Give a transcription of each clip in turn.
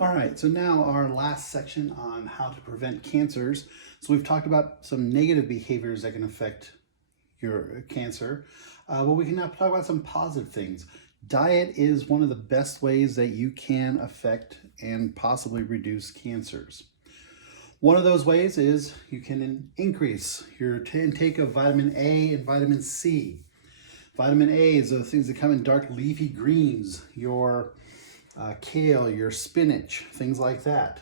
All right, so now our last section on how to prevent cancers. So we've talked about some negative behaviors that can affect your cancer, but we can now talk about some positive things. Diet is one of the best ways that you can affect and possibly reduce cancers. One of those ways is you can increase your intake of vitamin A and vitamin C. Vitamin A is the things that come in dark leafy greens, your kale, your spinach, things like that.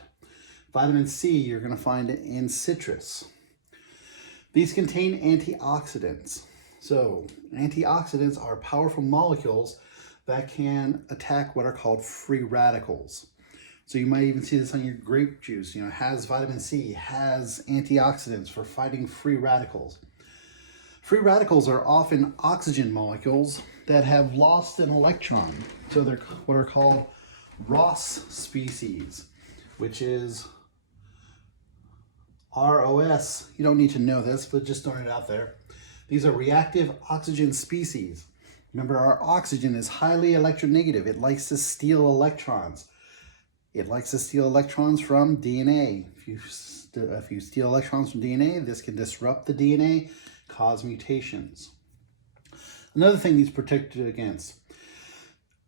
Vitamin C you're going to find in citrus. These contain antioxidants. So antioxidants are powerful molecules that can attack what are called free radicals. So you might even see this on your grape juice. You know, it has vitamin C, has antioxidants for fighting free radicals. Free radicals are often oxygen molecules that have lost an electron. So they're what are called Ross species, which is ROS. You don't need to know this, but just throwing it out there. These are reactive oxygen species. Remember, our oxygen is highly electronegative. It likes to steal electrons. It likes to steal electrons from DNA. If you steal electrons from DNA, this can disrupt the DNA, cause mutations. Another thing these protected against,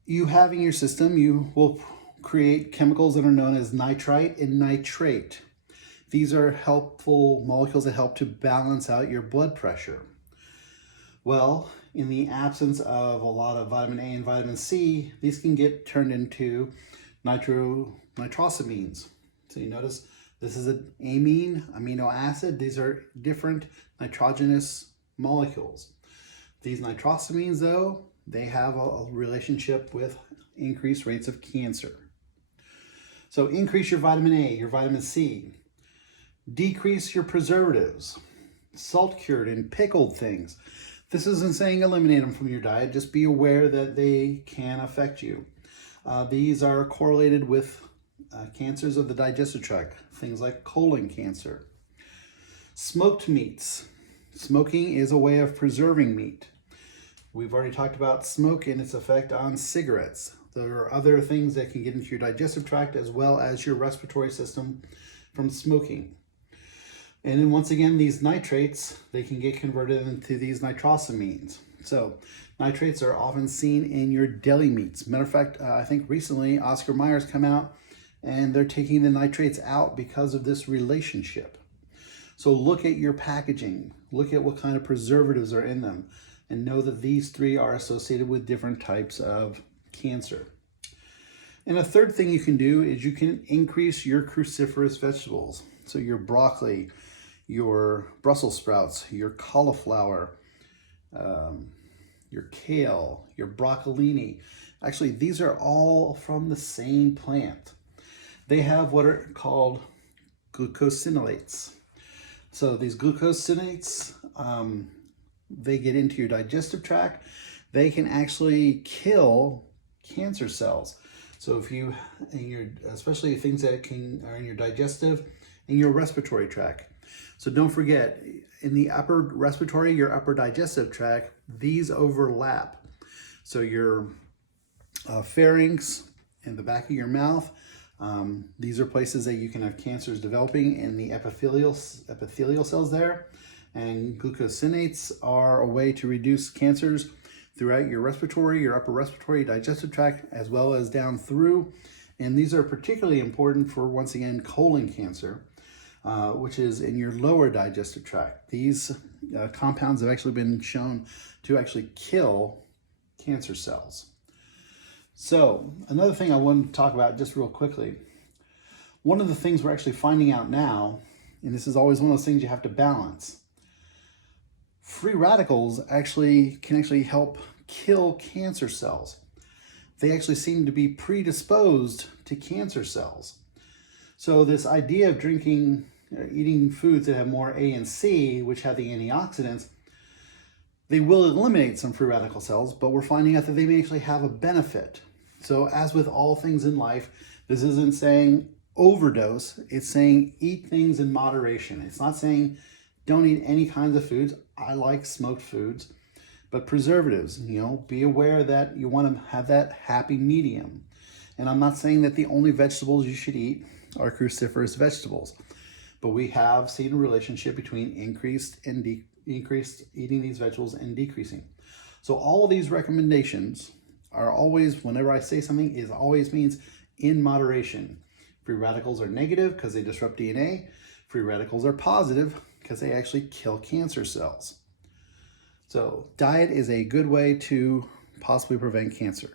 you have in your system, you will create chemicals that are known as nitrite and nitrate. These are helpful molecules that help to balance out your blood pressure. Well, in the absence of a lot of vitamin A and vitamin C, these can get turned into nitrosamines. So you notice this is an amine amino acid. These are different nitrogenous molecules. These nitrosamines, though, they have a relationship with increased rates of cancer. So increase your vitamin A, your vitamin C. Decrease your preservatives, salt cured and pickled things. This isn't saying eliminate them from your diet. Just be aware that they can affect you. These are correlated with cancers of the digestive tract, things like colon cancer. Smoked meats. Smoking is a way of preserving meat. We've already talked about smoke and its effect on cigarettes. There are other things that can get into your digestive tract as well as your respiratory system from smoking. And then once again, these nitrates, they can get converted into these nitrosamines. So nitrates are often seen in your deli meats. Matter of fact, I think recently Oscar Mayer's come out and they're taking the nitrates out because of this relationship. So look at your packaging, look at what kind of preservatives are in them, and know that these three are associated with different types of cancer. And a third thing you can do is you can increase your cruciferous vegetables. So your broccoli, your Brussels sprouts, your cauliflower, your kale, your broccolini. Actually, these are all from the same plant. They have what are called glucosinolates. So these glucosinolates, they get into your digestive tract. They can actually kill cancer cells. So if you, especially things that are in your digestive and your respiratory tract. So don't forget, in the upper respiratory, your upper digestive tract, these overlap. So your pharynx and the back of your mouth, these are places that you can have cancers developing in the epithelial cells there. And glucosinates are a way to reduce cancers throughout your respiratory, your upper respiratory, digestive tract, as well as down through. And these are particularly important for, once again, colon cancer, which is in your lower digestive tract. These compounds have actually been shown to actually kill cancer cells. So another thing I wanted to talk about just real quickly, one of the things we're actually finding out now, and this is always one of those things you have to balance, free radicals can actually help kill cancer cells. They actually seem to be predisposed to cancer cells. So this idea of eating foods that have more A and C, which have the antioxidants, they will eliminate some free radical cells, but we're finding out that they may actually have a benefit. So as with all things in life, this isn't saying overdose, it's saying eat things in moderation. It's not saying don't eat any kinds of foods. I like smoked foods, but preservatives, be aware that you want to have that happy medium. And I'm not saying that the only vegetables you should eat are cruciferous vegetables, but we have seen a relationship between increased eating these vegetables and decreasing. So all of these recommendations are always, whenever I say something, is always means in moderation. Free radicals are negative because they disrupt DNA. Free radicals are positive because they actually kill cancer cells. So diet is a good way to possibly prevent cancer.